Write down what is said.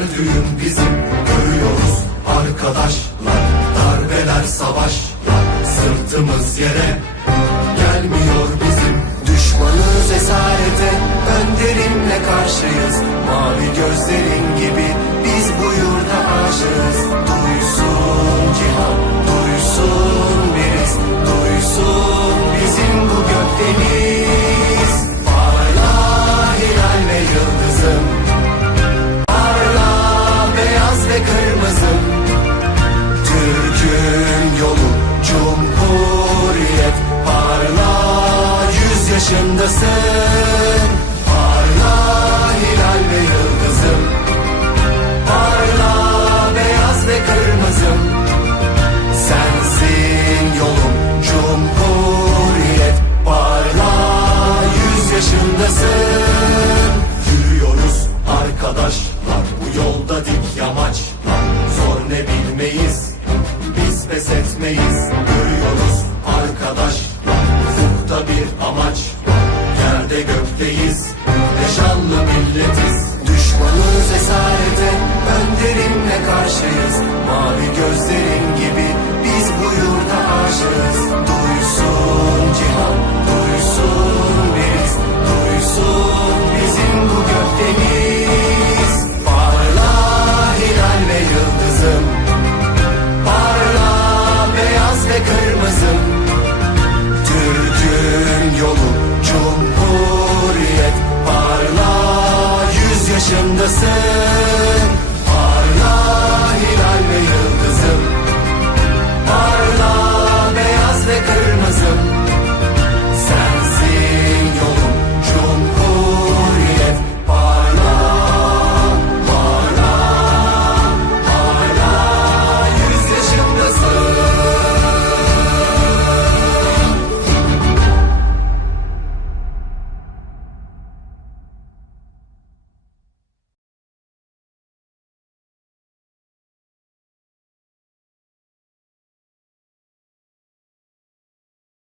Zafer düğün bizim görüyoruz arkadaşlar. Darbeler savaşlar sırtımız yere yüz yaşındasın. Parla hilal ve yıldızım. Parla beyaz ve kırmızım. Sensin yolum Cumhuriyet. Parla yüz yaşındasın. Yürüyoruz arkadaşlar Bu yolda dik yamaçlar şanlı milletiz. Düşmanız esarete Önderimle karşıyız. Mavi gözlerin gibi Biz bu yurda aşığız. Duysun yourself